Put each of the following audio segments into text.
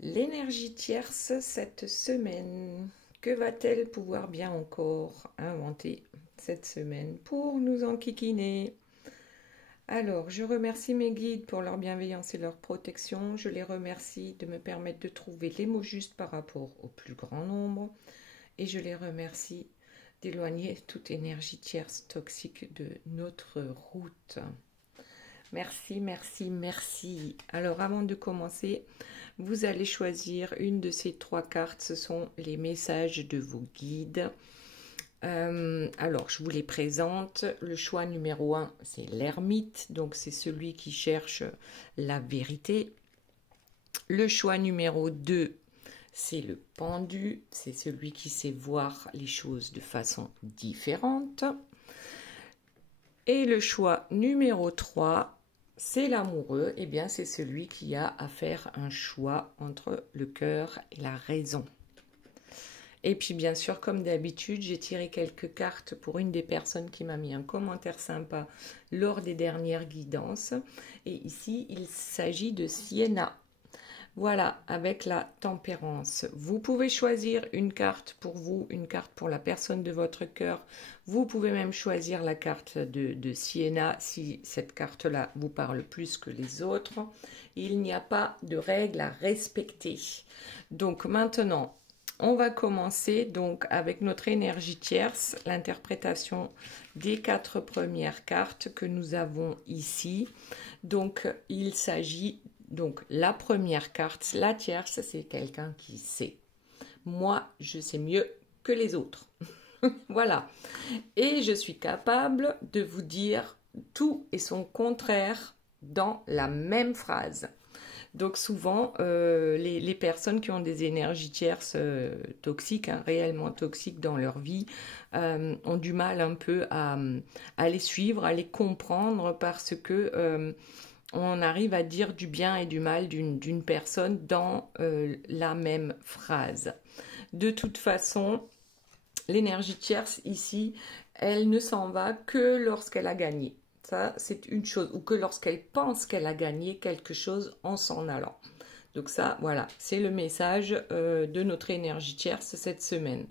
L'énergie tierce cette semaine, que va-t-elle pouvoir bien encore inventer cette semaine pour nous enquiquiner? Alors, je remercie mes guides pour leur bienveillance et leur protection. Je les remercie de me permettre de trouver les mots justes par rapport au plus grand nombre. Et je les remercie d'éloigner toute énergie tierce toxique de notre route. Merci, merci, merci. Alors, avant de commencer, vous allez choisir une de ces trois cartes. Ce sont les messages de vos guides. Alors, je vous les présente. Le choix numéro 1, c'est l'ermite. Donc, c'est celui qui cherche la vérité. Le choix numéro 2, c'est le pendu. C'est celui qui sait voir les choses de façon différente. Et le choix numéro 3, c'est l'amoureux. Eh bien, c'est celui qui a à faire un choix entre le cœur et la raison. Et puis, bien sûr, comme d'habitude, j'ai tiré quelques cartes pour une des personnes qui m'a mis un commentaire sympa lors des dernières guidances. Et ici, il s'agit de Sienna. Voilà, avec la tempérance. Vous pouvez choisir une carte pour vous, une carte pour la personne de votre cœur. Vous pouvez même choisir la carte de Sienna si cette carte-là vous parle plus que les autres. Il n'y a pas de règles à respecter. Donc maintenant, on va commencer donc avec notre énergie tierce, l'interprétation des 4 premières cartes que nous avons ici. Donc il s'agit... Donc, la première carte, la tierce, c'est quelqu'un qui sait. Moi, je sais mieux que les autres. Voilà. Et je suis capable de vous dire tout et son contraire dans la même phrase. Donc, souvent, les personnes qui ont des énergies tierces toxiques, réellement toxiques dans leur vie, ont du mal un peu à les suivre, à les comprendre parce que... on arrive à dire du bien et du mal d'une personne dans la même phrase. De toute façon, l'énergie tierce ici, elle ne s'en va que lorsqu'elle a gagné. Ça, c'est une chose. Ou que lorsqu'elle pense qu'elle a gagné quelque chose en s'en allant. Donc ça, voilà, c'est le message de notre énergie tierce cette semaine.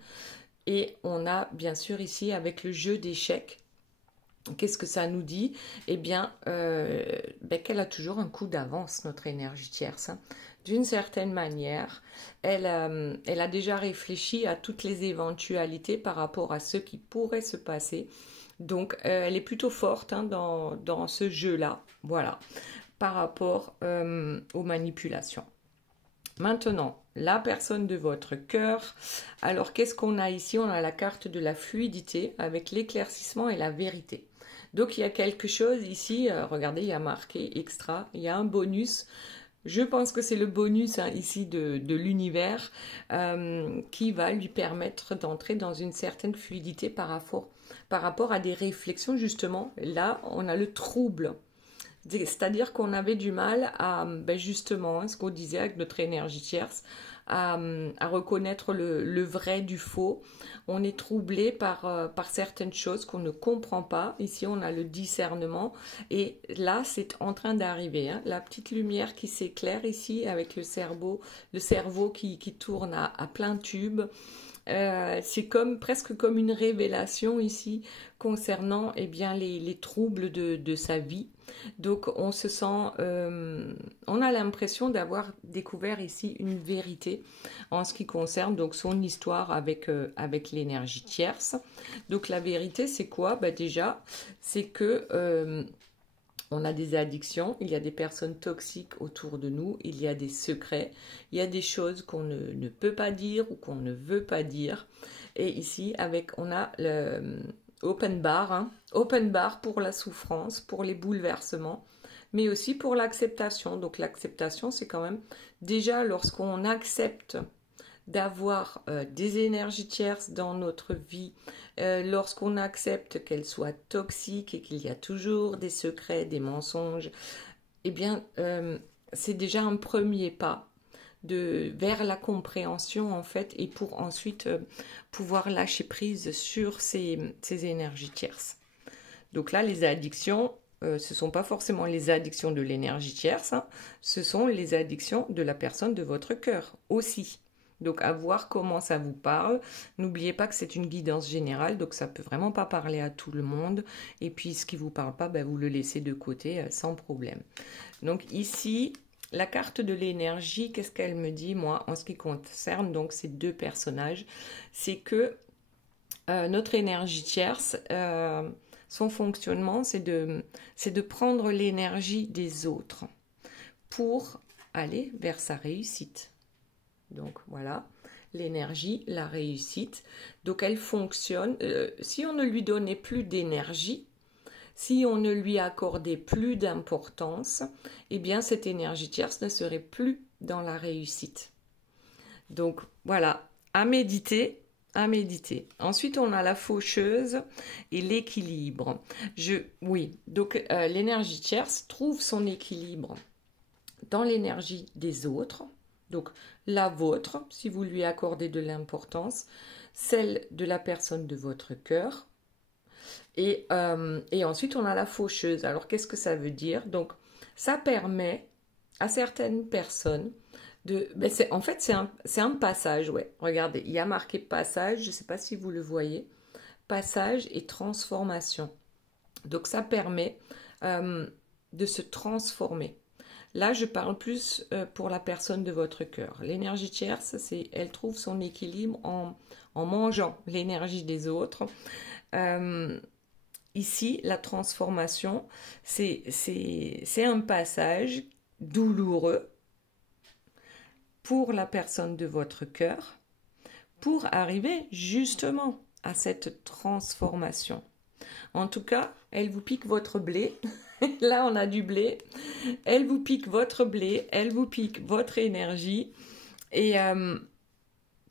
Et on a bien sûr ici avec le jeu d'échecs. Qu'est-ce que ça nous dit? Eh bien, qu'elle a toujours un coup d'avance, notre énergie tierce. D'une certaine manière, elle a déjà réfléchi à toutes les éventualités par rapport à ce qui pourrait se passer. Donc, elle est plutôt forte dans ce jeu-là, voilà, par rapport aux manipulations. Maintenant, la personne de votre cœur. Alors, qu'est-ce qu'on a ici? On a la carte de la fluidité avec l'éclaircissement et la vérité. Donc, il y a quelque chose ici. Regardez, il y a marqué extra. Il y a un bonus. Je pense que c'est le bonus ici de l'univers qui va lui permettre d'entrer dans une certaine fluidité par rapport à des réflexions. Justement, là, on a le trouble. C'est-à-dire qu'on avait du mal à, justement, ce qu'on disait avec notre énergie tierce, à reconnaître le vrai du faux. On est troublé par certaines choses qu'on ne comprend pas. Ici, on a le discernement. Et là, c'est en train d'arriver. La petite lumière qui s'éclaire ici avec le cerveau qui tourne à plein tube. C'est presque comme une révélation ici concernant les troubles de sa vie. Donc on se sent, on a l'impression d'avoir découvert ici une vérité en ce qui concerne donc son histoire avec l'énergie tierce. Donc la vérité c'est quoi? Déjà c'est que on a des addictions, il y a des personnes toxiques autour de nous, il y a des secrets, il y a des choses qu'on ne peut pas dire ou qu'on ne veut pas dire. Et ici, on a le open bar, open bar pour la souffrance, pour les bouleversements, mais aussi pour l'acceptation. Donc l'acceptation, c'est quand même déjà lorsqu'on accepte d'avoir des énergies tierces dans notre vie, lorsqu'on accepte qu'elles soient toxiques et qu'il y a toujours des secrets, des mensonges, eh bien, c'est déjà un premier pas vers la compréhension, en fait, et pour ensuite pouvoir lâcher prise sur ces énergies tierces. Donc là, les addictions, ce ne sont pas forcément les addictions de l'énergie tierce, hein, ce sont les addictions de la personne de votre cœur aussi. Donc à voir comment ça vous parle. N'oubliez pas que c'est une guidance générale, donc ça peut vraiment pas parler à tout le monde. Et puis ce qui vous parle pas, vous le laissez de côté sans problème. Donc ici, la carte de l'énergie, qu'est-ce qu'elle me dit, moi, en ce qui concerne donc ces deux personnages, c'est que notre énergie tierce, son fonctionnement, c'est de prendre l'énergie des autres pour aller vers sa réussite. Donc voilà, l'énergie, la réussite. Donc elle fonctionne. Si on ne lui donnait plus d'énergie, si on ne lui accordait plus d'importance, eh bien cette énergie tierce ne serait plus dans la réussite. Donc voilà, à méditer. À méditer. Ensuite, on a la faucheuse et l'équilibre. Oui, donc l'énergie tierce trouve son équilibre dans l'énergie des autres. Donc la vôtre, si vous lui accordez de l'importance, celle de la personne de votre cœur. Et ensuite, on a la faucheuse. Alors, qu'est-ce que ça veut dire? Donc, ça permet à certaines personnes de... en fait, c'est un passage, ouais. Regardez, il y a marqué passage, je ne sais pas si vous le voyez. Passage et transformation. Donc, ça permet de se transformer. Là, je parle plus pour la personne de votre cœur. L'énergie tierce, elle trouve son équilibre en mangeant l'énergie des autres. Ici, la transformation, c'est un passage douloureux pour la personne de votre cœur pour arriver justement à cette transformation. En tout cas, elle vous pique votre blé. Là, on a du blé. Elle vous pique votre blé, elle vous pique votre énergie. Et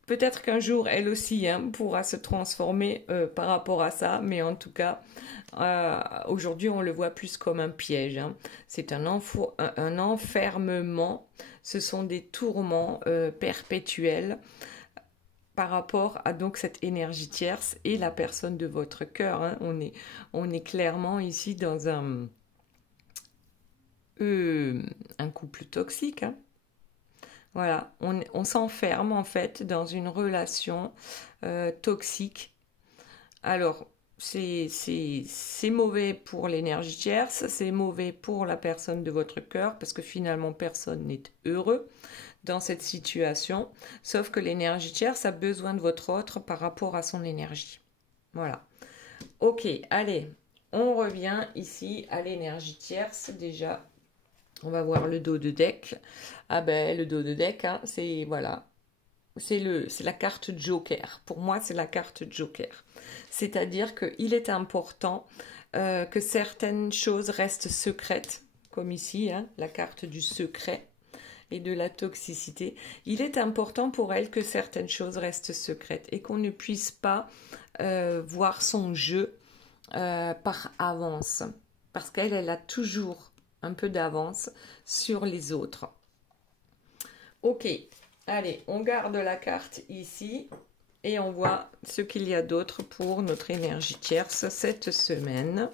peut-être qu'un jour, elle aussi pourra se transformer par rapport à ça. Mais en tout cas, aujourd'hui, on le voit plus comme un piège. C'est un enfermement. Ce sont des tourments perpétuels par rapport à donc cette énergie tierce et la personne de votre cœur. On est clairement ici dans un couple toxique. Voilà, on s'enferme en fait dans une relation toxique. Alors, c'est mauvais pour l'énergie tierce, c'est mauvais pour la personne de votre cœur parce que finalement personne n'est heureux dans cette situation, sauf que l'énergie tierce a besoin de votre autre par rapport à son énergie. Voilà. Ok, allez, on revient ici à l'énergie tierce déjà. On va voir le dos de deck. Ah ben, le dos de deck, c'est voilà. C'est la carte Joker. Pour moi, c'est la carte Joker. C'est-à-dire qu'il est important que certaines choses restent secrètes, comme ici, la carte du secret et de la toxicité. Il est important pour elle que certaines choses restent secrètes et qu'on ne puisse pas voir son jeu par avance. Parce qu'elle a toujours un peu d'avance sur les autres. Ok, allez, on garde la carte ici et on voit ce qu'il y a d'autre pour notre énergie tierce cette semaine.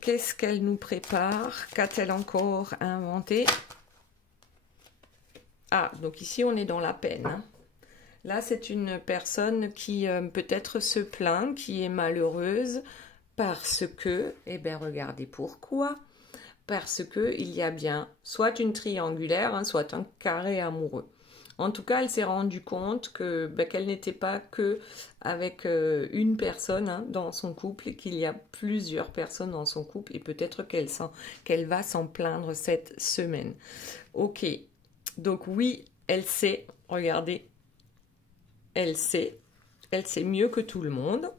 Qu'est-ce qu'elle nous prépare? Qu'a-t-elle encore inventé? Ah, donc ici on est dans la peine. Là, c'est une personne qui peut-être se plaint, qui est malheureuse, parce que, regardez pourquoi. Parce que il y a bien soit une triangulaire, soit un carré amoureux. En tout cas, elle s'est rendue compte que qu'elle n'était pas que avec une personne dans son couple, et qu'il y a plusieurs personnes dans son couple, et peut-être qu'elle va s'en plaindre cette semaine. Ok, donc oui, elle sait, regardez, elle sait mieux que tout le monde.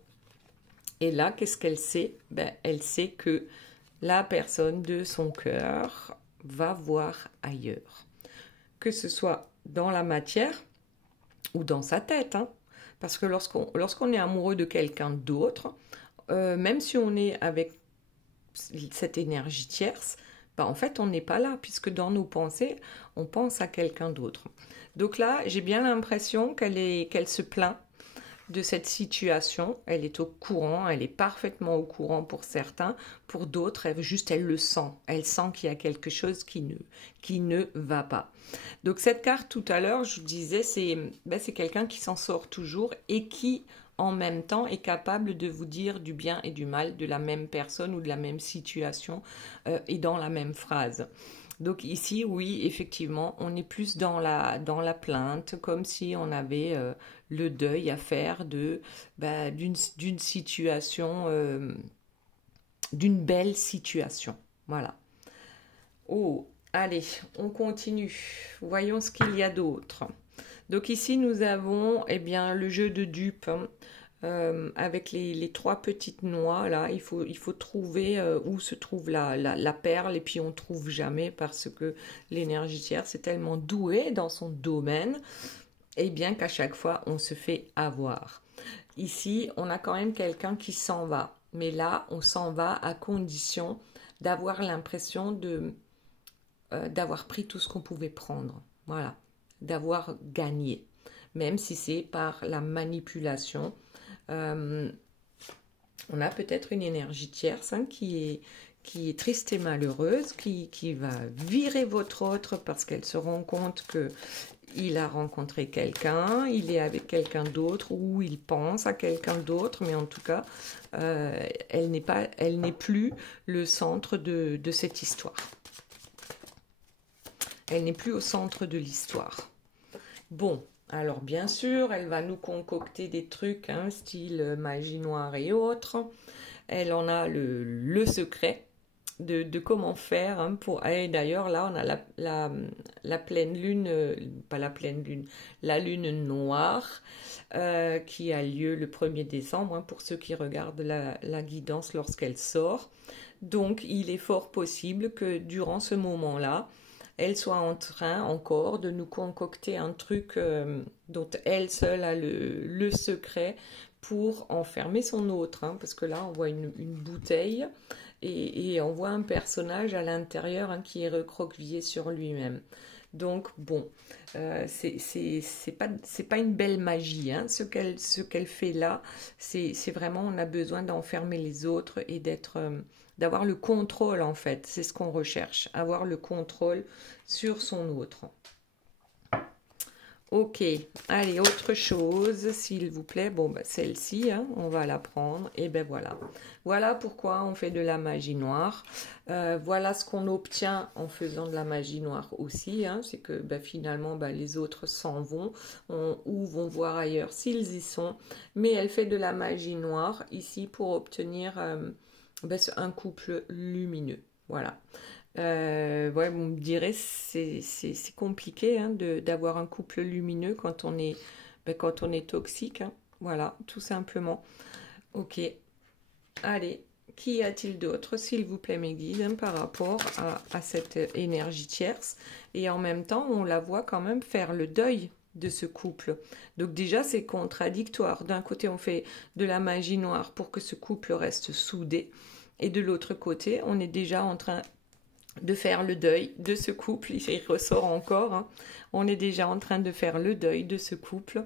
Et là, qu'est-ce qu'elle sait? Elle sait que la personne de son cœur va voir ailleurs. Que ce soit dans la matière ou dans sa tête. Parce que lorsqu'on est amoureux de quelqu'un d'autre, même si on est avec cette énergie tierce, en fait, on n'est pas là, puisque dans nos pensées, on pense à quelqu'un d'autre. Donc là, j'ai bien l'impression qu'elle se plaint de cette situation. Elle est au courant, elle est parfaitement au courant pour certains. Pour d'autres, elle le sent. Elle sent qu'il y a quelque chose qui ne va pas. Donc cette carte tout à l'heure, je vous disais, c'est quelqu'un qui s'en sort toujours et qui en même temps est capable de vous dire du bien et du mal de la même personne ou de la même situation et dans la même phrase. Donc ici, oui, effectivement, on est plus dans la plainte, comme si on avait le deuil à faire d'une situation, d'une belle situation. Voilà. Oh, allez, on continue. Voyons ce qu'il y a d'autre. Donc ici, nous avons eh bien, le jeu de dupes. Avec les trois petites noix, là, il faut trouver où se trouve la perle, et puis on ne trouve jamais parce que l'énergie tierce est tellement douée dans son domaine, et bien qu'à chaque fois, on se fait avoir. Ici, on a quand même quelqu'un qui s'en va, mais là, on s'en va à condition d'avoir l'impression d'avoir pris tout ce qu'on pouvait prendre, voilà, d'avoir gagné, même si c'est par la manipulation. On a peut-être une énergie tierce qui est triste et malheureuse, qui va virer votre autre parce qu'elle se rend compte qu'il a rencontré quelqu'un, il est avec quelqu'un d'autre ou il pense à quelqu'un d'autre, mais en tout cas, elle n'est plus le centre de cette histoire. Elle n'est plus au centre de l'histoire. Bon, alors bien sûr, elle va nous concocter des trucs, hein, style magie noire et autres. Elle en a le secret de comment faire hein, pour... Et d'ailleurs, là, on a la pleine lune, pas la pleine lune, la lune noire qui a lieu le 1er décembre, hein, pour ceux qui regardent la guidance lorsqu'elle sort. Donc, il est fort possible que durant ce moment-là, elle soit en train encore de nous concocter un truc dont elle seule a le secret pour enfermer son autre. Hein, parce que là, on voit une bouteille et on voit un personnage à l'intérieur hein, qui est recroquevillé sur lui-même. Donc, bon, c'est pas une belle magie. Hein, ce qu'elle fait là, c'est vraiment, on a besoin d'enfermer les autres et d'avoir le contrôle en fait, c'est ce qu'on recherche, avoir le contrôle sur son autre. Ok, allez, autre chose, s'il vous plaît. Bon, bah, celle-ci, hein, on va la prendre. Et ben voilà. Voilà pourquoi on fait de la magie noire. Voilà ce qu'on obtient en faisant de la magie noire aussi. Hein, c'est que bah, finalement, bah, les autres s'en vont ou vont voir ailleurs s'ils y sont. Mais elle fait de la magie noire ici pour obtenir un couple lumineux. Voilà. Ouais, vous me direz, c'est compliqué hein, d'avoir un couple lumineux quand on est toxique. Hein. Voilà, tout simplement. Ok. Allez, qui a-t-il d'autre, s'il vous plaît, mes guides, hein, par rapport à cette énergie tierce? Et en même temps, on la voit quand même faire le deuil de ce couple. Donc déjà, c'est contradictoire. D'un côté, on fait de la magie noire pour que ce couple reste soudé. Et de l'autre côté, on est déjà en train de faire le deuil de ce couple. Il ressort encore. Hein. On est déjà en train de faire le deuil de ce couple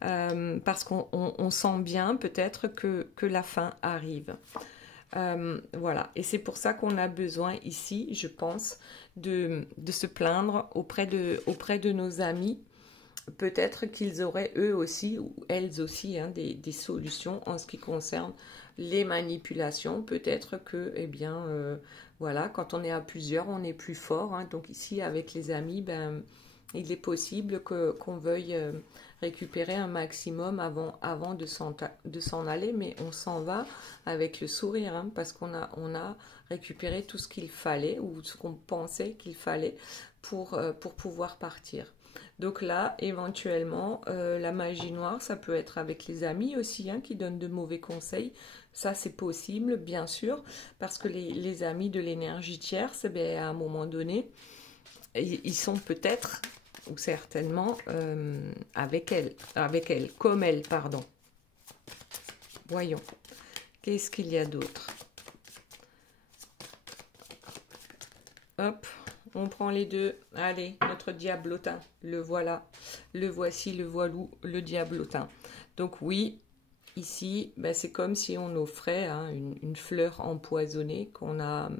parce qu'on sent bien peut-être que la fin arrive. Voilà. Et c'est pour ça qu'on a besoin ici, je pense, de se plaindre auprès de nos amis. Peut-être qu'ils auraient eux aussi, ou elles aussi, hein, des solutions en ce qui concerne les manipulations. Peut-être que, eh bien, voilà, quand on est à plusieurs, on est plus fort. Hein. Donc ici, avec les amis, ben, il est possible qu'on veuille récupérer un maximum avant de s'en aller, mais on s'en va avec le sourire, hein, parce qu'on a récupéré tout ce qu'il fallait, ou ce qu'on pensait qu'il fallait pour pouvoir partir. Donc là, éventuellement, la magie noire, ça peut être avec les amis aussi, hein, qui donnent de mauvais conseils. Ça, c'est possible, bien sûr, parce que les amis de l'énergie tierce, ben, à un moment donné, ils sont peut-être, ou certainement, avec elle, comme elle, pardon. Voyons, qu'est-ce qu'il y a d'autre? Hop, On prend les deux. Allez, notre diablotin. Le voilà. Le voici, le voilou, le diablotin. Donc oui, ici, ben, c'est comme si on offrait hein, une fleur empoisonnée qu'on a...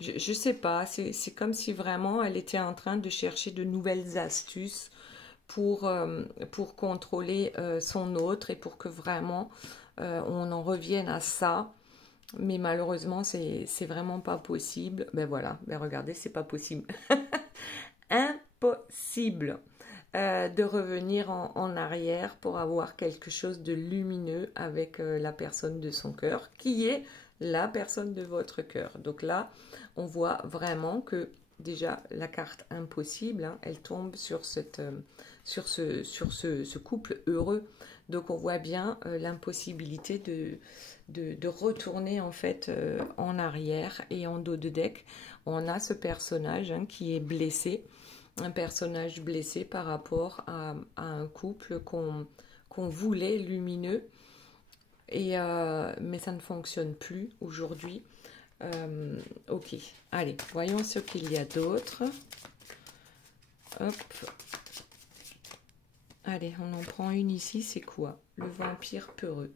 Je sais pas, c'est comme si vraiment elle était en train de chercher de nouvelles astuces pour contrôler son autre et pour que vraiment on en revienne à ça. Mais malheureusement, c'est vraiment pas possible. Ben voilà, ben regardez, c'est pas possible. Impossible de revenir en arrière pour avoir quelque chose de lumineux avec la personne de son cœur, qui est la personne de votre cœur. Donc là, on voit vraiment que déjà la carte impossible, hein, elle tombe sur ce couple heureux. Donc on voit bien l'impossibilité de retourner en fait en arrière. Et en dos de deck, on a ce personnage hein, qui est blessé, un personnage blessé par rapport à un couple qu'on voulait lumineux. Mais ça ne fonctionne plus aujourd'hui. Ok, allez, voyons ce qu'il y a d'autre. Hop. Allez, on en prend une ici, c'est quoi? Le vampire peureux.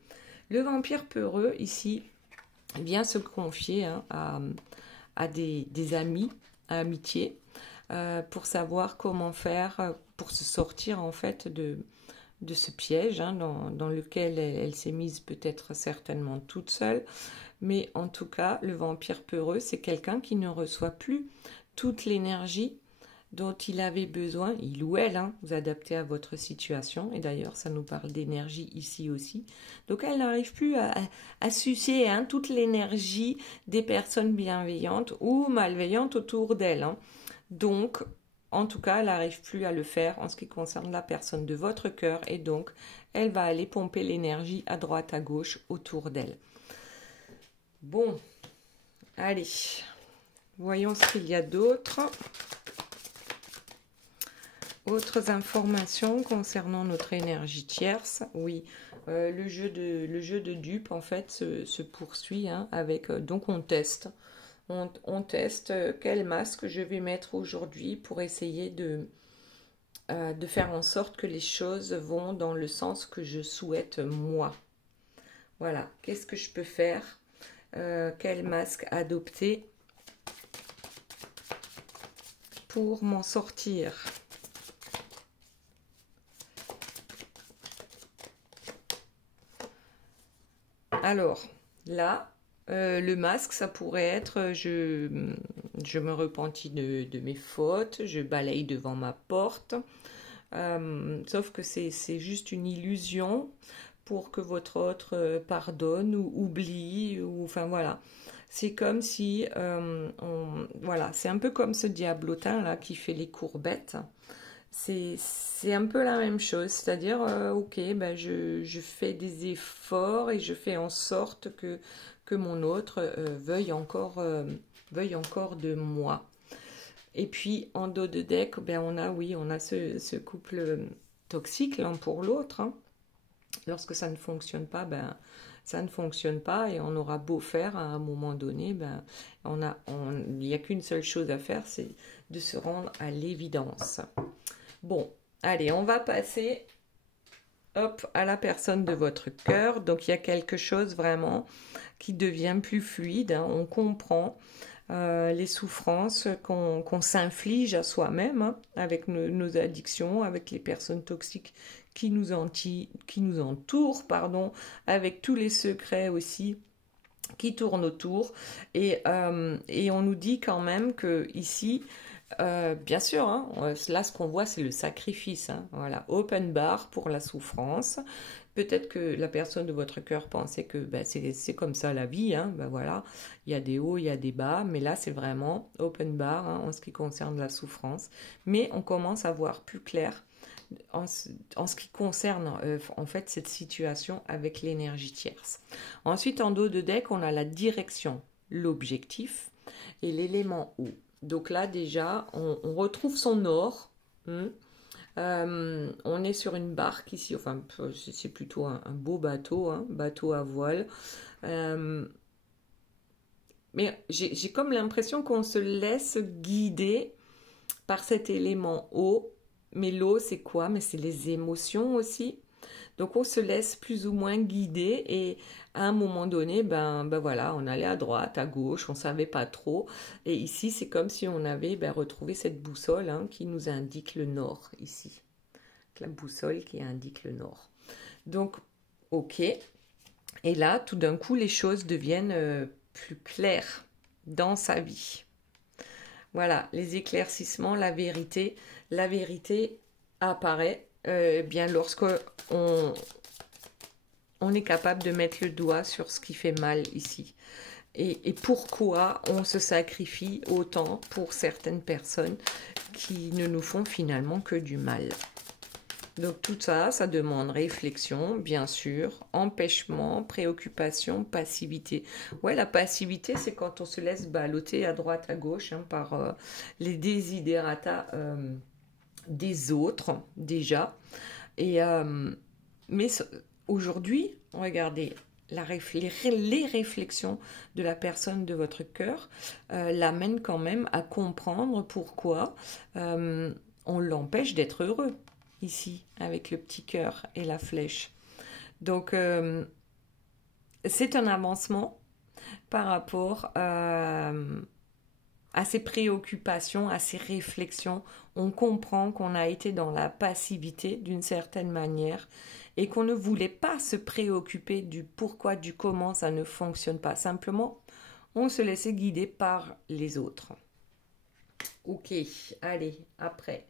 Le vampire peureux, ici, vient se confier hein, à des amis, à amitié, pour savoir comment faire, pour se sortir en fait de ce piège hein, dans lequel elle s'est mise peut-être certainement toute seule. Mais en tout cas, le vampire peureux, c'est quelqu'un qui ne reçoit plus toute l'énergie dont il avait besoin, il ou elle, hein, vous adaptez à votre situation. Et d'ailleurs, ça nous parle d'énergie ici aussi. Donc, elle n'arrive plus à sucer hein, toute l'énergie des personnes bienveillantes ou malveillantes autour d'elle. Hein. Donc, en tout cas, elle n'arrive plus à le faire en ce qui concerne la personne de votre cœur. Et donc, elle va aller pomper l'énergie à droite, à gauche autour d'elle. Bon, allez, voyons ce qu'il y a d'autre. Autres informations concernant notre énergie tierce. Oui, le jeu de dupe en fait se poursuit hein, avec donc on teste. On teste quel masque je vais mettre aujourd'hui pour essayer de faire en sorte que les choses vont dans le sens que je souhaite moi. Voilà, qu'est-ce que je peux faire? Quel masque adopter pour m'en sortir? Alors, là, le masque, ça pourrait être je me repentis de mes fautes, je balaye devant ma porte. Sauf que c'est juste une illusion pour que votre autre pardonne ou oublie. Ou, enfin voilà. C'est comme si, voilà, c'est un peu comme ce diablotin là qui fait les courbettes. C'est un peu la même chose, c'est-à-dire, ok, ben je fais des efforts et je fais en sorte que mon autre veuille encore de moi. Et puis, en dos de deck, ben on a ce couple toxique l'un pour l'autre. Hein. Lorsque ça ne fonctionne pas, ben ça ne fonctionne pas et on aura beau faire à un moment donné, ben il n'y a qu'une seule chose à faire, c'est de se rendre à l'évidence. Bon, allez, on va passer hop, à la personne de votre cœur. Donc, il y a quelque chose vraiment qui devient plus fluide. Hein. On comprend les souffrances qu'on s'inflige à soi-même hein, avec nos addictions, avec les personnes toxiques qui nous entourent, pardon, avec tous les secrets aussi qui tournent autour. Et on nous dit quand même que ici, bien sûr, hein, là ce qu'on voit c'est le sacrifice, hein, voilà, open bar pour la souffrance. Peut-être que la personne de votre cœur pensait que ben, c'est comme ça la vie, hein, ben voilà, il y a des hauts, il y a des bas, mais là c'est vraiment open bar hein, en ce qui concerne la souffrance. Mais on commence à voir plus clair en ce qui concerne en fait cette situation avec l'énergie tierce. Ensuite, en dos de deck, on a la direction, l'objectif et l'élément eau. Donc là, déjà, on retrouve son or. On est sur une barque ici, enfin, c'est plutôt un beau bateau, hein, bateau à voile. Mais j'ai comme l'impression qu'on se laisse guider par cet élément eau. Mais l'eau, c'est quoi? Mais c'est les émotions aussi. Donc on se laisse plus ou moins guider et à un moment donné, ben voilà, on allait à droite, à gauche, on savait pas trop. Et ici, c'est comme si on avait retrouvé cette boussole hein, qui nous indique le nord ici. La boussole qui indique le nord. Donc, ok. Et là, tout d'un coup, les choses deviennent plus claires dans sa vie. Voilà, les éclaircissements, la vérité. La vérité apparaît bien lorsque on est capable de mettre le doigt sur ce qui fait mal ici. Et pourquoi on se sacrifie autant pour certaines personnes qui ne nous font finalement que du mal. Donc tout ça, ça demande réflexion, bien sûr, empêchement, préoccupation, passivité. Ouais, la passivité, c'est quand on se laisse balloter à droite, à gauche hein, par les desiderata des autres, déjà. Et, mais aujourd'hui, regardez, les réflexions de la personne de votre cœur l'amènent quand même à comprendre pourquoi on l'empêche d'être heureux. Ici, avec le petit cœur et la flèche. Donc, c'est un avancement par rapport à ses préoccupations, à ses réflexions. On comprend qu'on a été dans la passivité d'une certaine manière et qu'on ne voulait pas se préoccuper du pourquoi, du comment ça ne fonctionne pas. Simplement, on se laissait guider par les autres. Ok, allez, après.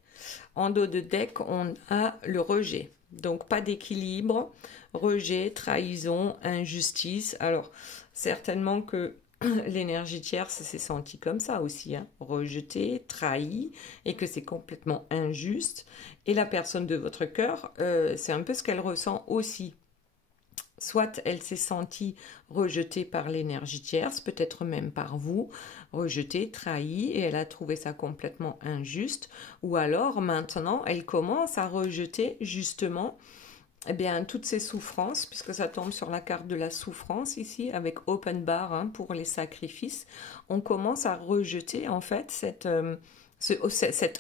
En dos de deck, on a le rejet. Donc, pas d'équilibre, rejet, trahison, injustice. Alors, certainement que l'énergie tierce s'est sentie comme ça aussi, hein, rejetée, trahie, et que c'est complètement injuste. Et la personne de votre cœur, c'est un peu ce qu'elle ressent aussi. Soit elle s'est sentie rejetée par l'énergie tierce, peut-être même par vous, rejetée, trahie, et elle a trouvé ça complètement injuste. Ou alors maintenant, elle commence à rejeter justement eh bien, toutes ces souffrances, puisque ça tombe sur la carte de la souffrance ici, avec open bar hein, pour les sacrifices. On commence à rejeter en fait cette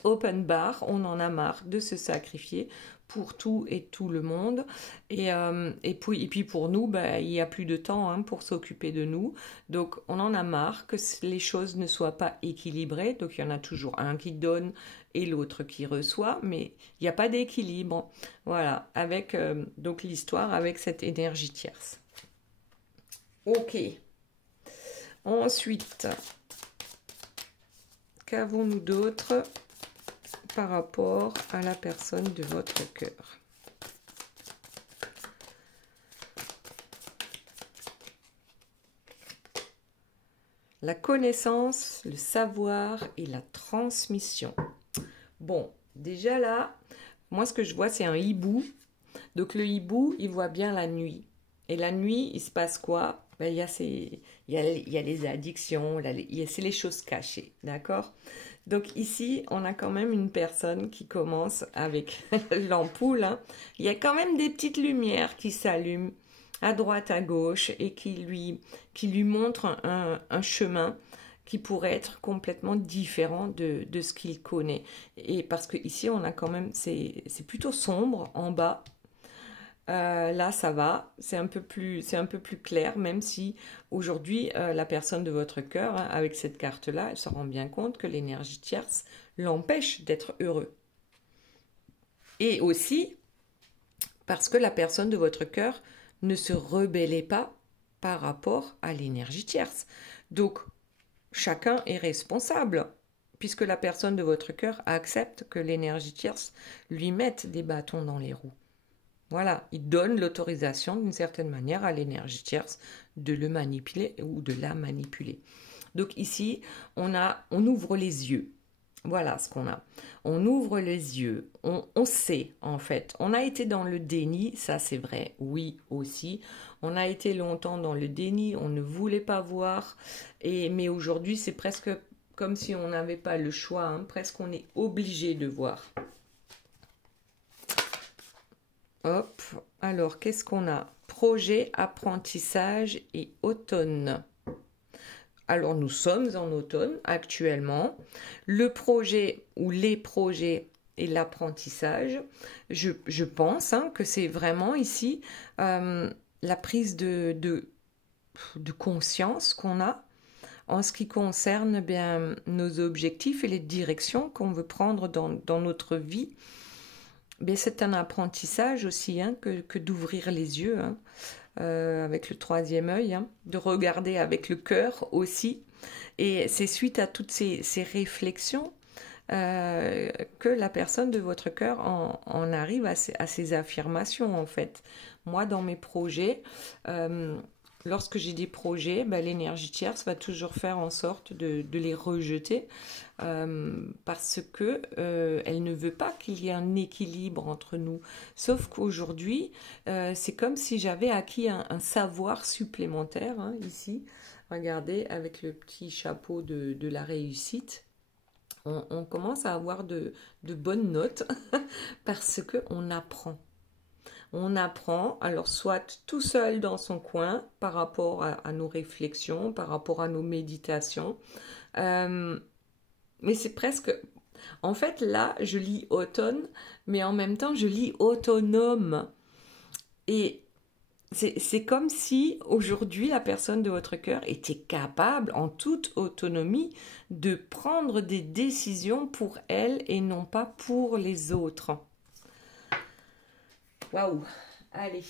open bar, on en a marre de se sacrifier pour tout et tout le monde. Et puis pour nous, il n'y a plus de temps hein, pour s'occuper de nous. Donc on en a marre que les choses ne soient pas équilibrées. Donc il y en a toujours un qui donne et l'autre qui reçoit, mais il n'y a pas d'équilibre. Voilà, avec donc l'histoire avec cette énergie tierce. Ok. Ensuite, qu'avons-nous d'autre par rapport à la personne de votre cœur? La connaissance, le savoir et la transmission. Bon, déjà là, moi ce que je vois c'est un hibou. Donc le hibou, il voit bien la nuit. Et la nuit, il se passe quoi? Il y a les addictions, c'est les choses cachées, d'accord? Donc ici, on a quand même une personne qui commence avec l'ampoule. Hein. Il y a quand même des petites lumières qui s'allument à droite, à gauche et qui lui montrent un chemin qui pourrait être complètement différent de ce qu'il connaît. Et parce que ici, on a quand même, c'est plutôt sombre en bas. Là, ça va, c'est un peu plus clair, même si aujourd'hui, la personne de votre cœur, hein, avec cette carte-là, elle se rend bien compte que l'énergie tierce l'empêche d'être heureux. Et aussi, parce que la personne de votre cœur ne se rebellait pas par rapport à l'énergie tierce. Donc, chacun est responsable, puisque la personne de votre cœur accepte que l'énergie tierce lui mette des bâtons dans les roues. Voilà, il donne l'autorisation d'une certaine manière à l'énergie tierce de le manipuler ou de la manipuler. Donc ici, on ouvre les yeux. Voilà ce qu'on a. On ouvre les yeux, on sait en fait. On a été dans le déni, ça c'est vrai, oui aussi. On a été longtemps dans le déni, on ne voulait pas voir. Mais aujourd'hui, c'est presque comme si on n'avait pas le choix, hein, presque on est obligé de voir. Hop, alors qu'est-ce qu'on a? Projet, apprentissage et automne. Alors nous sommes en automne actuellement. Le projet ou les projets et l'apprentissage, je pense que c'est vraiment ici la prise de conscience qu'on a en ce qui concerne bien nos objectifs et les directions qu'on veut prendre dans notre vie. Bien, c'est un apprentissage aussi que d'ouvrir les yeux avec le troisième œil, de regarder avec le cœur aussi. Et c'est suite à toutes ces réflexions que la personne de votre cœur en arrive à ces affirmations en fait. Moi, dans mes projets, lorsque j'ai des projets, l'énergie tierce va toujours faire en sorte de les rejeter parce que elle ne veut pas qu'il y ait un équilibre entre nous. Sauf qu'aujourd'hui, c'est comme si j'avais acquis un savoir supplémentaire ici. Regardez, avec le petit chapeau de la réussite. On commence à avoir de bonnes notes parce qu'on apprend. On apprend, alors soit tout seul dans son coin par rapport à nos réflexions, par rapport à nos méditations. Mais c'est presque... En fait, là, je lis automne, mais en même temps, je lis autonome. Et c'est comme si aujourd'hui la personne de votre cœur était capable en toute autonomie de prendre des décisions pour elle et non pas pour les autres. Waouh! Allez.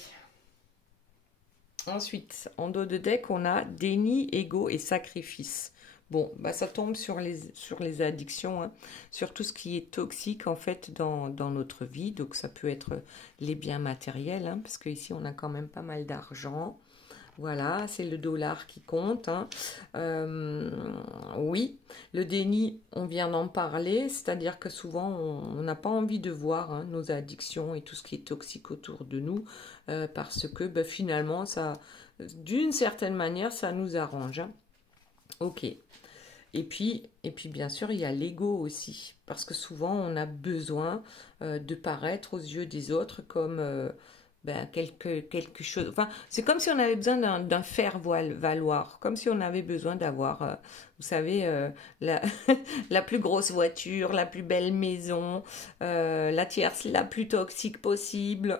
Ensuite, en dos de deck, on a déni, ego et sacrifice. Bon, ça tombe sur les addictions, sur tout ce qui est toxique en fait dans notre vie. Donc ça peut être les biens matériels, parce qu'ici on a quand même pas mal d'argent. Voilà, c'est le dollar qui compte. Oui, le déni, on vient d'en parler, c'est-à-dire que souvent on n'a pas envie de voir nos addictions et tout ce qui est toxique autour de nous, parce que finalement, ça, d'une certaine manière, ça nous arrange. Ok. Et puis, bien sûr, il y a l'ego aussi, parce que souvent, on a besoin de paraître aux yeux des autres comme quelque chose. Enfin, c'est comme si on avait besoin d'un faire-valoir, comme si on avait besoin d'avoir, vous savez, la plus grosse voiture, la plus belle maison, la tierce la plus toxique possible.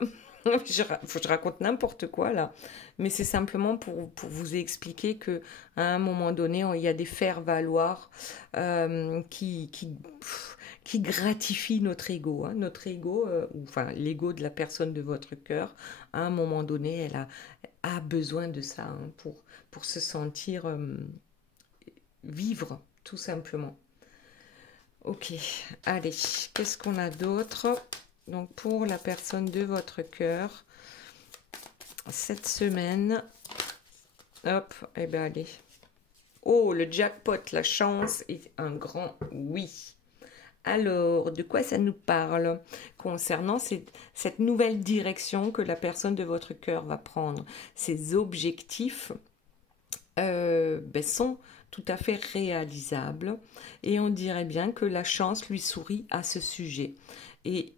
Je raconte n'importe quoi là, mais c'est simplement pour vous expliquer que à un moment donné, il y a des faire-valoir qui gratifient notre ego. Notre ego, enfin l'ego de la personne de votre cœur, à un moment donné, elle a besoin de ça pour se sentir vivre, tout simplement. Ok, allez, qu'est-ce qu'on a d'autre? Donc pour la personne de votre cœur, cette semaine, hop, et bien allez. Oh, le jackpot, la chance est un grand oui. Alors, de quoi ça nous parle concernant cette nouvelle direction que la personne de votre cœur va prendre? Ces objectifs sont tout à fait réalisables et on dirait bien que la chance lui sourit à ce sujet. Et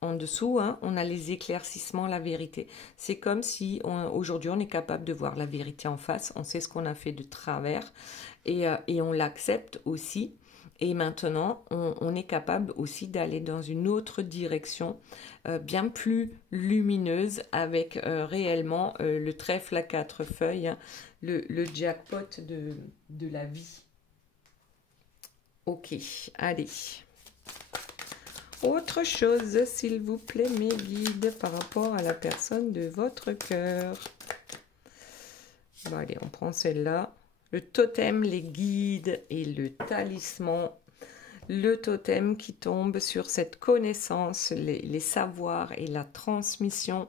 en dessous, on a les éclaircissements, la vérité. C'est comme si aujourd'hui on est capable de voir la vérité en face, on sait ce qu'on a fait de travers et on l'accepte aussi. Et maintenant, on est capable aussi d'aller dans une autre direction, bien plus lumineuse, avec réellement le trèfle à 4 feuilles, le jackpot de la vie. Ok, allez. Autre chose, s'il vous plaît, mes guides, par rapport à la personne de votre cœur. Bon, allez, on prend celle-là. Le totem, les guides et le talisman. Le totem qui tombe sur cette connaissance, les savoirs et la transmission.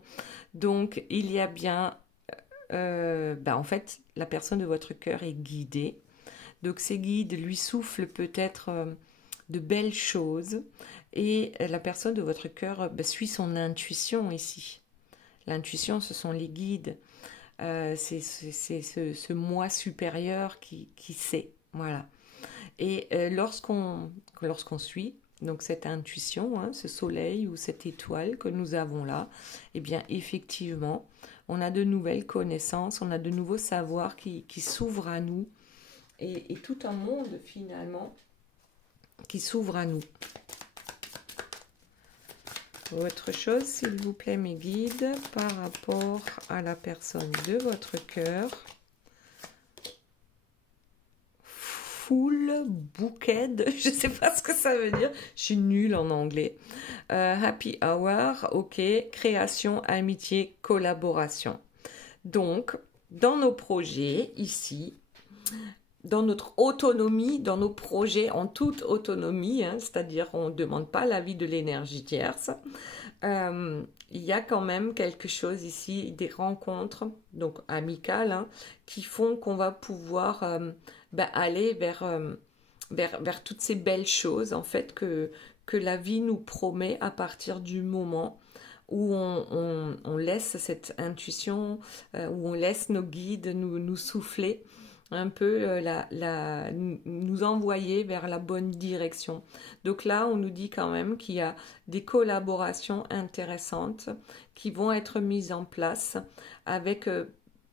Donc, il y a bien... en fait, la personne de votre cœur est guidée. Donc, ces guides lui soufflent peut-être de belles choses. Et la personne de votre cœur suit son intuition ici. L'intuition, ce sont les guides. C'est ce moi supérieur qui sait. Voilà. Et lorsqu'on suit donc cette intuition, ce soleil ou cette étoile que nous avons là, eh bien effectivement, on a de nouvelles connaissances, on a de nouveaux savoirs qui s'ouvrent à nous. et tout un monde finalement qui s'ouvre à nous. Autre chose, s'il vous plaît, mes guides, par rapport à la personne de votre cœur. Full booked, je ne sais pas ce que ça veut dire, je suis nulle en anglais. Happy hour, ok, création, amitié, collaboration. Donc, dans nos projets, ici, dans notre autonomie, dans nos projets en toute autonomie, hein, c'est-à-dire on ne demande pas l'avis de l'énergie tierce, il y a quand même quelque chose ici, des rencontres donc amicales, hein, qui font qu'on va pouvoir aller vers toutes ces belles choses en fait que la vie nous promet à partir du moment où on laisse cette intuition, où on laisse nos guides nous souffler un peu, nous envoyer vers la bonne direction. Donc là, on nous dit quand même qu'il y a des collaborations intéressantes qui vont être mises en place avec,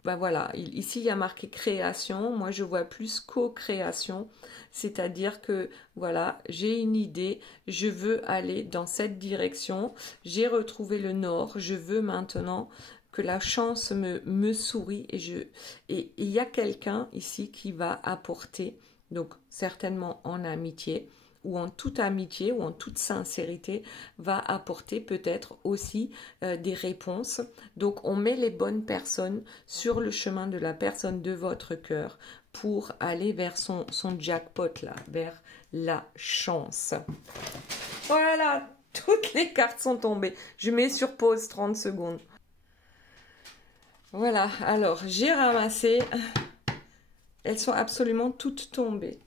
voilà, ici il y a marqué création, moi je vois plus co-création, c'est-à-dire que voilà, j'ai une idée, je veux aller dans cette direction, j'ai retrouvé le nord, je veux maintenant que la chance me sourit et il y a quelqu'un ici qui va apporter, donc certainement en amitié ou en toute amitié ou en toute sincérité, va apporter peut-être aussi des réponses. Donc on met les bonnes personnes sur le chemin de la personne de votre cœur pour aller vers son jackpot là, vers la chance. Voilà, toutes les cartes sont tombées. Je mets sur pause 30 secondes. Voilà, alors j'ai ramassé, elles sont absolument toutes tombées.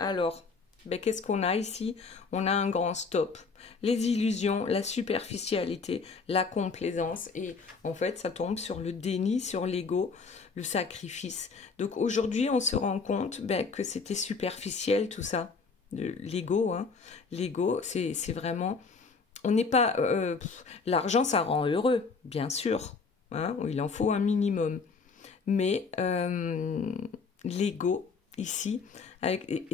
Alors, qu'est-ce qu'on a ici? On a un grand stop. Les illusions, la superficialité, la complaisance et en fait ça tombe sur le déni, sur l'ego, le sacrifice. Donc aujourd'hui on se rend compte que c'était superficiel tout ça, l'ego. Hein. L'ego c'est vraiment, on n'est pas, l'argent ça rend heureux, bien sûr. Hein, il en faut un minimum. Mais l'ego, ici,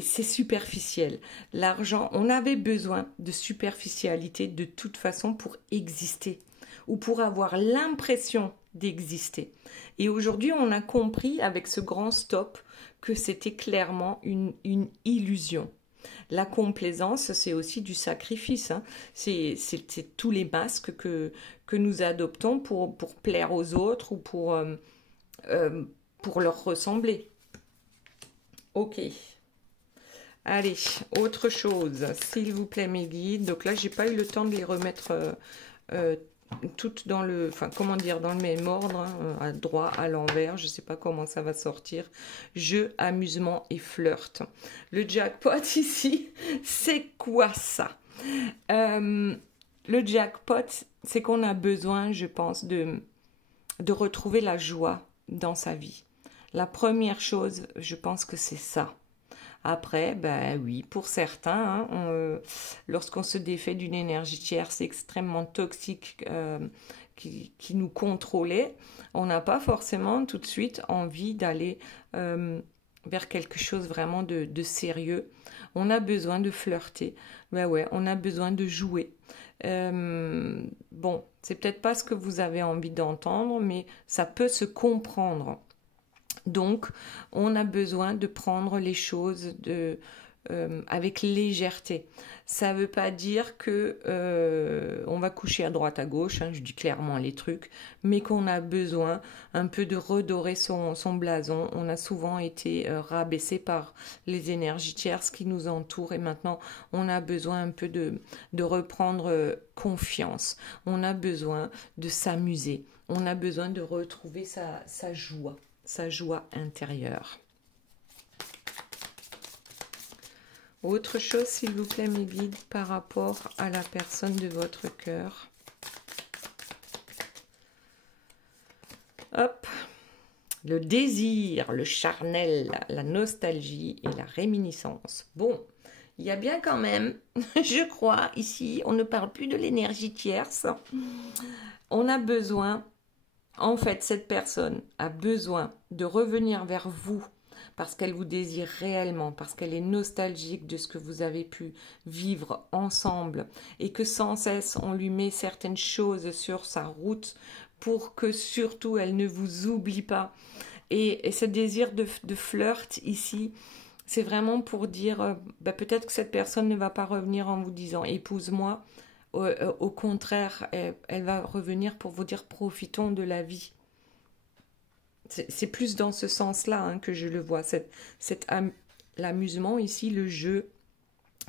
c'est superficiel. L'argent, on avait besoin de superficialité de toute façon pour exister ou pour avoir l'impression d'exister. Et aujourd'hui, on a compris avec ce grand stop que c'était clairement une illusion. La complaisance, c'est aussi du sacrifice. Hein. C'est tous les masques que nous adoptons pour plaire aux autres ou pour leur ressembler. Ok. Allez, autre chose, s'il vous plaît, mes guides. Donc là, j'ai pas eu le temps de les remettre toutes dans le, comment dire, dans le même ordre, hein, à droite, à l'envers, je sais pas comment ça va sortir. Jeu, amusement et flirt. Le jackpot ici, c'est quoi ça? Le jackpot, c'est qu'on a besoin, je pense, de retrouver la joie dans sa vie. La première chose, je pense que c'est ça. Après, oui, pour certains, hein, lorsqu'on se défait d'une énergie tierce extrêmement toxique qui nous contrôlait, on n'a pas forcément tout de suite envie d'aller vers quelque chose vraiment de sérieux. On a besoin de flirter, ouais, on a besoin de jouer. Bon, c'est peut-être pas ce que vous avez envie d'entendre, mais ça peut se comprendre. Donc, on a besoin de prendre les choses avec légèreté. Ça ne veut pas dire que on va coucher à droite à gauche, hein, je dis clairement les trucs, mais qu'on a besoin un peu de redorer son blason. On a souvent été rabaissé par les énergies tierces qui nous entourent et maintenant on a besoin un peu de reprendre confiance. On a besoin de s'amuser. On a besoin de retrouver sa joie intérieure. Autre chose, s'il vous plaît, mes guides, par rapport à la personne de votre cœur. Hop, le désir, le charnel, la nostalgie et la réminiscence. Bon, il y a bien quand même, je crois, ici, on ne parle plus de l'énergie tierce. On a besoin, en fait, cette personne a besoin de revenir vers vous parce qu'elle vous désire réellement, parce qu'elle est nostalgique de ce que vous avez pu vivre ensemble et que sans cesse on lui met certaines choses sur sa route pour que surtout elle ne vous oublie pas. Et ce désir de flirt ici, c'est vraiment pour dire, peut-être que cette personne ne va pas revenir en vous disant épouse-moi. Au contraire, elle va revenir pour vous dire profitons de la vie. C'est plus dans ce sens-là hein, que je le vois. L'amusement ici, le jeu,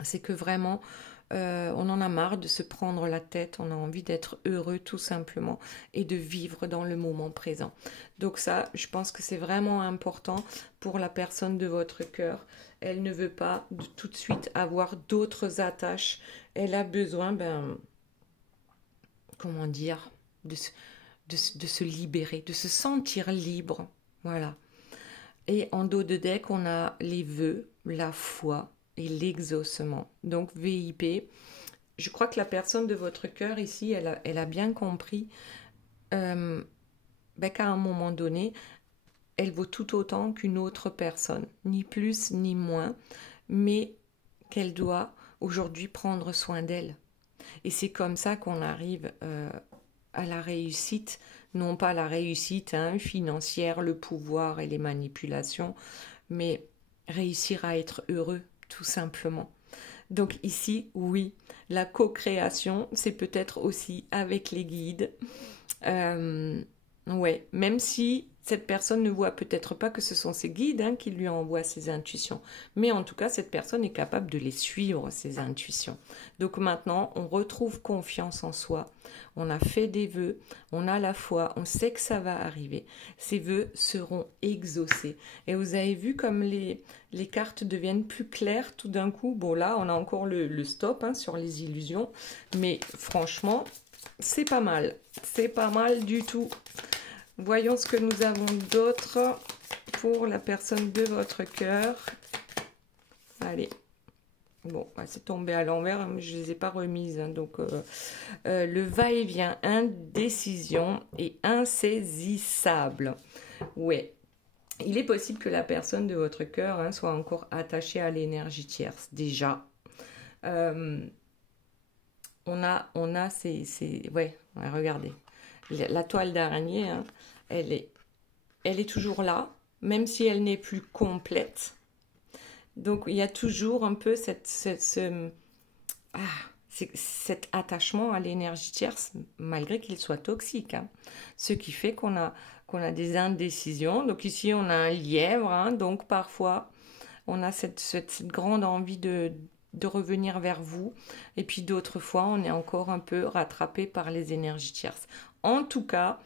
c'est que vraiment, on en a marre de se prendre la tête, on a envie d'être heureux tout simplement et de vivre dans le moment présent. Donc ça, je pense que c'est vraiment important pour la personne de votre cœur. Elle ne veut pas tout de suite avoir d'autres attaches. Elle a besoin, comment dire, de se libérer, de se sentir libre. Voilà. Et en dos de deck, on a les vœux, la foi et l'exaucement. Donc VIP, je crois que la personne de votre cœur ici, elle a bien compris qu'à un moment donné, elle vaut tout autant qu'une autre personne, ni plus ni moins, mais qu'elle doit aujourd'hui prendre soin d'elle. Et c'est comme ça qu'on arrive à la réussite, non pas la réussite financière, le pouvoir et les manipulations, mais réussir à être heureux, tout simplement. Donc ici, oui, la co-création, c'est peut-être aussi avec les guides. Ouais, même si cette personne ne voit peut-être pas que ce sont ses guides qui lui envoient ses intuitions. Mais en tout cas, cette personne est capable de les suivre, ces intuitions. Donc maintenant, on retrouve confiance en soi. On a fait des vœux, on a la foi, on sait que ça va arriver. Ces vœux seront exaucés. Et vous avez vu comme les cartes deviennent plus claires tout d'un coup. Bon là, on a encore le stop sur les illusions. Mais franchement, c'est pas mal. C'est pas mal du tout. Voyons ce que nous avons d'autre pour la personne de votre cœur. Allez. Bon, c'est tombé à l'envers, mais je ne les ai pas remises. Donc, le va-et-vient, indécision et insaisissable. Ouais. Il est possible que la personne de votre cœur soit encore attachée à l'énergie tierce. Déjà. On a ces... Ouais, regardez. La toile d'araignée, elle est toujours là, même si elle n'est plus complète. Donc, il y a toujours un peu cet attachement à l'énergie tierce, malgré qu'il soit toxique. Ce qui fait qu'on a des indécisions. Donc, ici, on a un lièvre. Donc, parfois, on a cette grande envie de revenir vers vous. Et puis, d'autres fois, on est encore un peu rattrapé par les énergies tierces. En tout cas,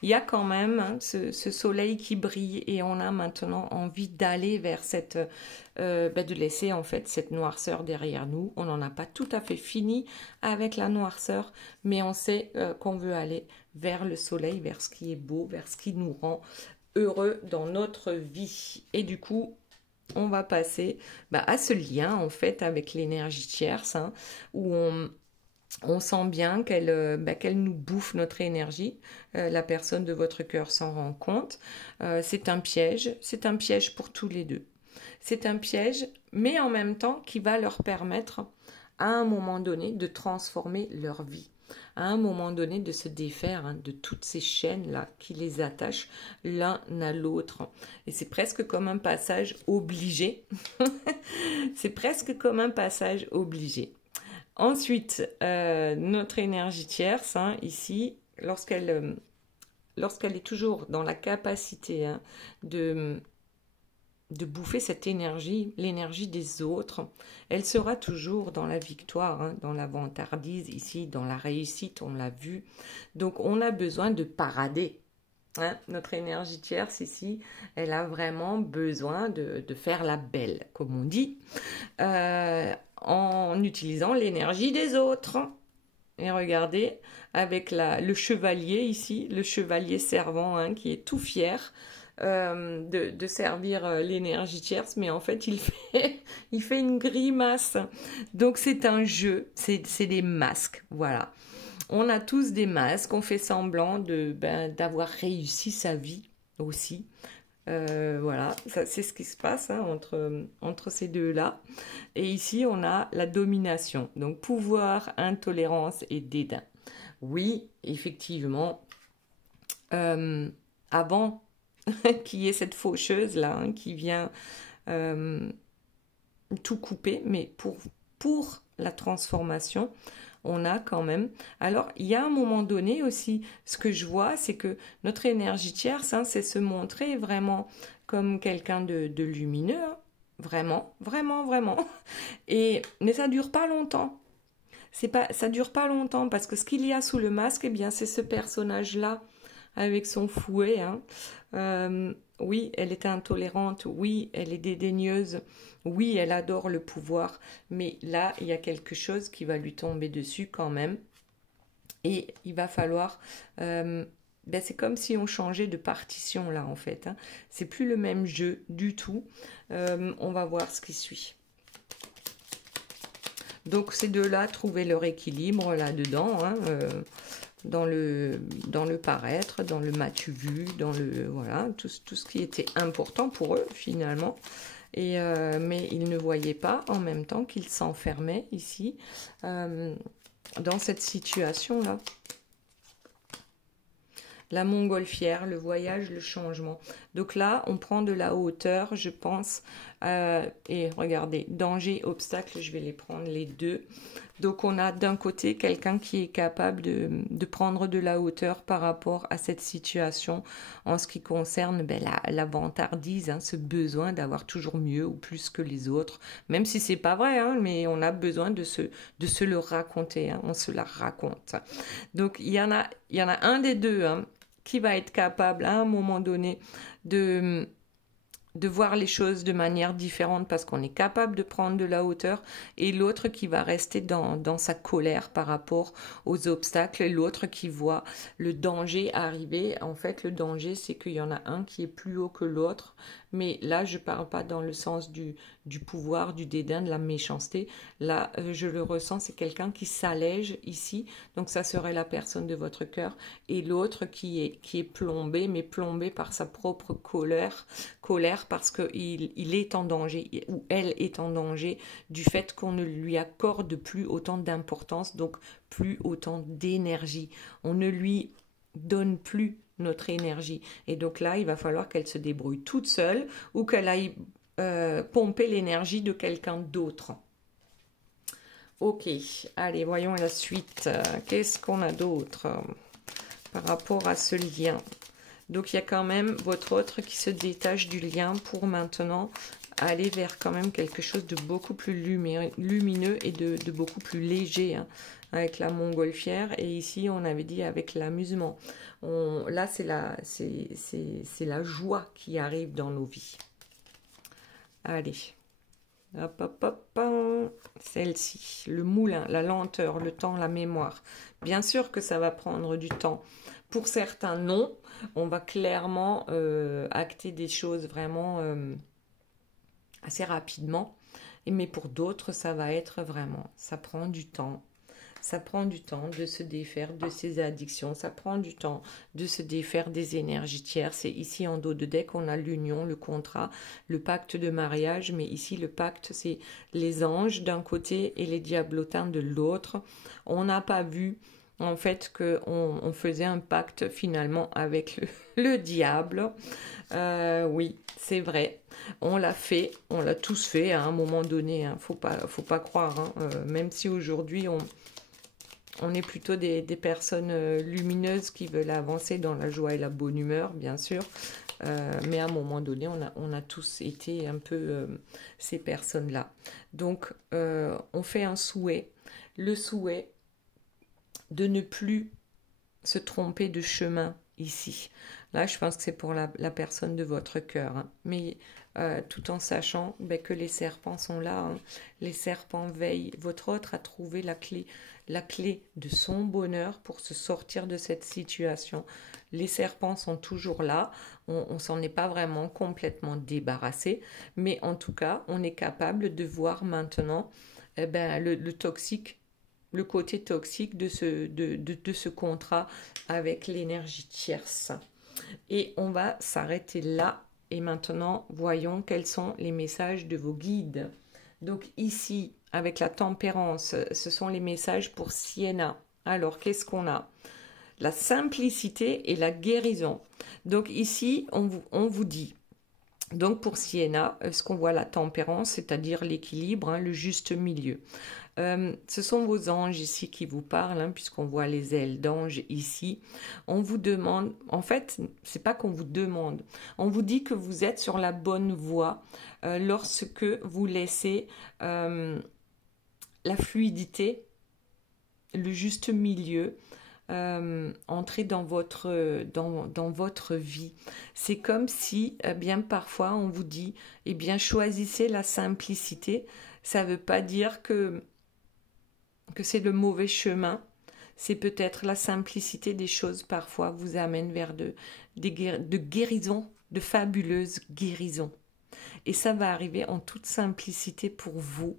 il y a quand même ce soleil qui brille et on a maintenant envie d'aller vers de laisser en fait cette noirceur derrière nous. On n'en a pas tout à fait fini avec la noirceur, mais on sait qu'on veut aller vers le soleil, vers ce qui est beau, vers ce qui nous rend heureux dans notre vie. Et du coup, on va passer à ce lien en fait avec l'énergie tierce où on sent bien qu'elle nous bouffe notre énergie. La personne de votre cœur s'en rend compte. C'est un piège pour tous les deux. C'est un piège, mais en même temps qui va leur permettre à un moment donné de transformer leur vie. À un moment donné de se défaire de toutes ces chaînes-là qui les attachent l'un à l'autre. Et c'est presque comme un passage obligé. C'est presque comme un passage obligé. Ensuite, notre énergie tierce, ici, lorsqu'elle est toujours dans la capacité de bouffer cette énergie, l'énergie des autres, elle sera toujours dans la victoire, dans la vantardise, ici, dans la réussite, on l'a vu. Donc, on a besoin de parader. Notre énergie tierce ici, elle a vraiment besoin de faire la belle, comme on dit. En utilisant l'énergie des autres. Et regardez, avec le chevalier ici, le chevalier servant qui est tout fier de servir l'énergie tierce, mais en fait il fait une grimace. Donc c'est un jeu, c'est des masques, voilà. On a tous des masques, on fait semblant d'avoir réussi sa vie aussi. Voilà, c'est ce qui se passe hein, entre ces deux-là. Et ici, on a la domination. Donc, pouvoir, intolérance et dédain. Oui, effectivement, avant qu'il y ait cette faucheuse-là hein, qui vient euh, tout couper, mais pour la transformation, on a quand même... Alors, il y a un moment donné aussi, ce que je vois, c'est que notre énergie tierce, hein, c'est se montrer vraiment comme quelqu'un de lumineux, hein. Vraiment, vraiment, vraiment. Mais ça dure pas longtemps. Ça dure pas longtemps parce que ce qu'il y a sous le masque, eh bien, c'est ce personnage-là avec son fouet. Hein. Oui, elle est intolérante. Oui, elle est dédaigneuse. Oui, elle adore le pouvoir. Mais là, il y a quelque chose qui va lui tomber dessus quand même. Et il va falloir... c'est comme si on changeait de partition là en fait. Hein. C'est plus le même jeu du tout. On va voir ce qui suit. Donc ces deux-là trouver leur équilibre là-dedans, hein, dans le paraître, dans le m'as-tu vu, dans le voilà, tout ce qui était important pour eux finalement. Mais ils ne voyaient pas en même temps qu'ils s'enfermaient ici dans cette situation-là. La montgolfière, le voyage, le changement. Donc là, on prend de la hauteur, je pense. Et regardez, danger, obstacle, je vais les prendre les deux. Donc on a d'un côté quelqu'un qui est capable de prendre de la hauteur par rapport à cette situation en ce qui concerne la vantardise, hein, ce besoin d'avoir toujours mieux ou plus que les autres. Même si c'est pas vrai, hein, mais on a besoin de se le raconter, hein, on se la raconte. Donc il y en a un des deux, hein, qui va être capable à un moment donné de voir les choses de manière différente parce qu'on est capable de prendre de la hauteur et l'autre qui va rester dans sa colère par rapport aux obstacles et l'autre qui voit le danger arriver. En fait, le danger, c'est qu'il y en a un qui est plus haut que l'autre, mais là, je parle pas dans le sens du pouvoir, du dédain, de la méchanceté. Là, je le ressens, c'est quelqu'un qui s'allège ici, donc ça serait la personne de votre cœur, et l'autre qui est plombé, mais plombé par sa propre colère parce qu'il est en danger, ou elle est en danger, du fait qu'on ne lui accorde plus autant d'importance, donc plus autant d'énergie. On ne lui donne plus notre énergie. Et donc là, il va falloir qu'elle se débrouille toute seule ou qu'elle aille pomper l'énergie de quelqu'un d'autre. Ok, allez, voyons la suite. Qu'est-ce qu'on a d'autre par rapport à ce lien? Donc il y a quand même votre autre qui se détache du lien pour maintenant aller vers quand même quelque chose de beaucoup plus lumineux et de beaucoup plus léger, hein, avec la montgolfière. Et ici, on avait dit avec l'amusement. Là, c'est la joie qui arrive dans nos vies. Allez. Hop, hop, hop. Celle-ci, le moulin, la lenteur, le temps, la mémoire. Bien sûr que ça va prendre du temps. Pour certains, non. On va clairement acter des choses vraiment assez rapidement. Mais pour d'autres, ça va être vraiment, ça prend du temps. Ça prend du temps de se défaire de ses addictions. Ça prend du temps de se défaire des énergies tierces. Et ici, en dos de deck, on a l'union, le contrat, le pacte de mariage. Mais ici, le pacte, c'est les anges d'un côté et les diablotins de l'autre. On n'a pas vu, en fait, qu'on faisait un pacte finalement avec le diable. Oui, c'est vrai. On l'a fait, on l'a tous fait à un moment donné. Hein. Faut pas croire. Hein. Même si aujourd'hui, on est plutôt des personnes lumineuses qui veulent avancer dans la joie et la bonne humeur, bien sûr. Mais à un moment donné, on a tous été un peu ces personnes-là. Donc, on fait un souhait. Le souhait de ne plus se tromper de chemin ici. Là, je pense que c'est pour la personne de votre cœur. Hein. Mais tout en sachant que les serpents sont là. Hein. Les serpents veillent. Votre autre a trouvé la clé de son bonheur pour se sortir de cette situation. Les serpents sont toujours là. On s'en est pas vraiment complètement débarrassé. Mais en tout cas, on est capable de voir maintenant le toxique, le côté toxique de ce contrat avec l'énergie tierce. Et on va s'arrêter là Et maintenant, voyons quels sont les messages de vos guides. Donc ici, avec la tempérance, ce sont les messages pour Sienna. Alors, qu'est-ce qu'on a? La simplicité et la guérison. Donc ici, on vous dit, donc pour Sienna, est-ce qu'on voit la tempérance, c'est-à-dire l'équilibre, hein, le juste milieu. Ce sont vos anges ici qui vous parlent, hein, puisqu'on voit les ailes d'ange ici. On vous demande, en fait, c'est pas qu'on vous demande, on vous dit que vous êtes sur la bonne voie lorsque vous laissez la fluidité, le juste milieu, entrer dans votre vie. C'est comme si, bien parfois, on vous dit, eh bien, choisissez la simplicité. Ça ne veut pas dire que c'est le mauvais chemin. C'est peut-être la simplicité des choses, parfois, vous amène vers de guérisons, de fabuleuses guérisons. Et ça va arriver en toute simplicité pour vous.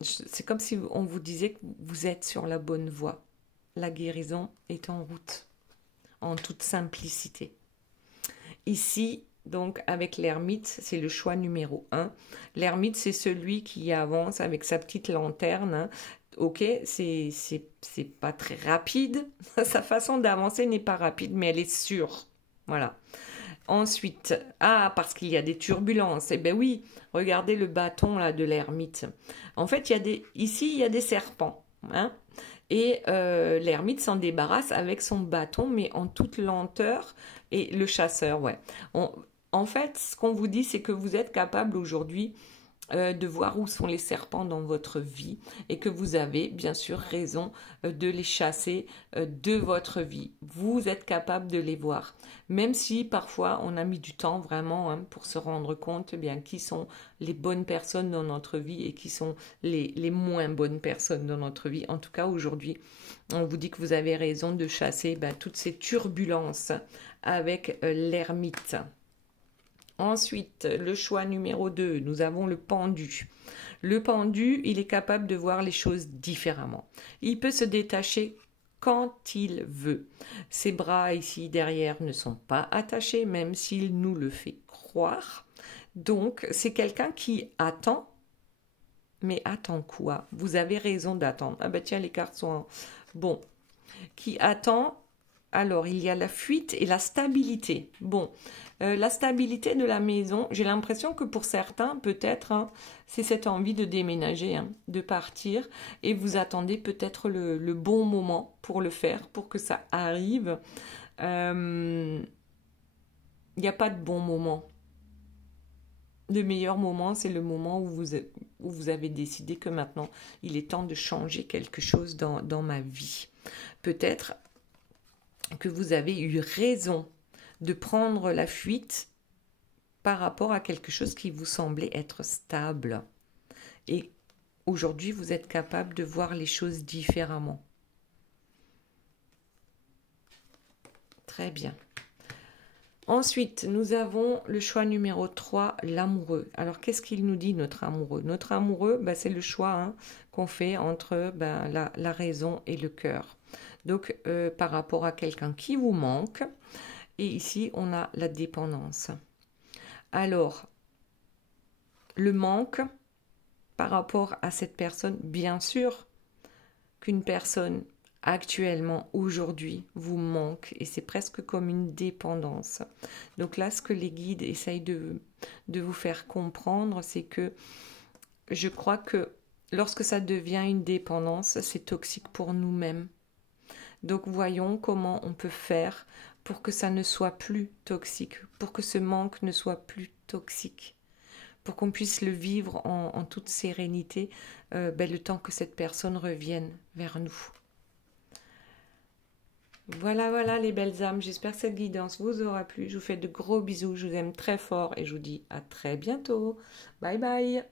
C'est comme si on vous disait que vous êtes sur la bonne voie. La guérison est en route, en toute simplicité. Ici, donc, avec l'ermite, c'est le choix numéro 1. L'ermite, c'est celui qui avance avec sa petite lanterne. Hein. Ok, c'est pas très rapide. Sa façon d'avancer n'est pas rapide, mais elle est sûre. Voilà. Ensuite, parce qu'il y a des turbulences. Eh bien oui, regardez le bâton là de l'ermite. En fait, ici, il y a des serpents. Hein, et l'ermite s'en débarrasse avec son bâton, mais en toute lenteur. Et le chasseur, ouais. En fait, ce qu'on vous dit, c'est que vous êtes capable aujourd'hui de voir où sont les serpents dans votre vie et que vous avez bien sûr raison de les chasser de votre vie. Vous êtes capable de les voir, même si parfois on a mis du temps vraiment hein, pour se rendre compte bien qui sont les bonnes personnes dans notre vie et qui sont les moins bonnes personnes dans notre vie. En tout cas aujourd'hui, on vous dit que vous avez raison de chasser toutes ces turbulences avec l'ermite. Ensuite, le choix numéro 2, nous avons le pendu. Le pendu, il est capable de voir les choses différemment. Il peut se détacher quand il veut. Ses bras ici derrière ne sont pas attachés, même s'il nous le fait croire. Donc, c'est quelqu'un qui attend. Mais attend quoi? Vous avez raison d'attendre. Ah ben tiens, les cartes sont... Bon. Qui attend... Alors, il y a la fuite et la stabilité. Bon, la stabilité de la maison, j'ai l'impression que pour certains, peut-être, hein, c'est cette envie de déménager, hein, de partir, et vous attendez peut-être le bon moment pour le faire, pour que ça arrive. Il n'y a pas de bon moment. Le meilleur moment, c'est le moment où vous avez décidé que maintenant, il est temps de changer quelque chose dans ma vie. Peut-être que vous avez eu raison de prendre la fuite par rapport à quelque chose qui vous semblait être stable. Et aujourd'hui, vous êtes capable de voir les choses différemment. Très bien. Ensuite, nous avons le choix numéro 3, l'amoureux. Alors, qu'est-ce qu'il nous dit, notre amoureux? Notre amoureux, c'est le choix hein, qu'on fait entre la raison et le cœur. Donc, par rapport à quelqu'un qui vous manque. Et ici, on a la dépendance. Alors, le manque par rapport à cette personne, bien sûr qu'une personne actuellement, aujourd'hui, vous manque et c'est presque comme une dépendance. Donc là, ce que les guides essayent de vous faire comprendre, c'est que je crois que lorsque ça devient une dépendance, c'est toxique pour nous-mêmes. Donc voyons comment on peut faire pour que ça ne soit plus toxique, pour que ce manque ne soit plus toxique, pour qu'on puisse le vivre en toute sérénité le temps que cette personne revienne vers nous. Voilà les belles âmes, j'espère que cette guidance vous aura plu. Je vous fais de gros bisous, je vous aime très fort et je vous dis à très bientôt. Bye bye.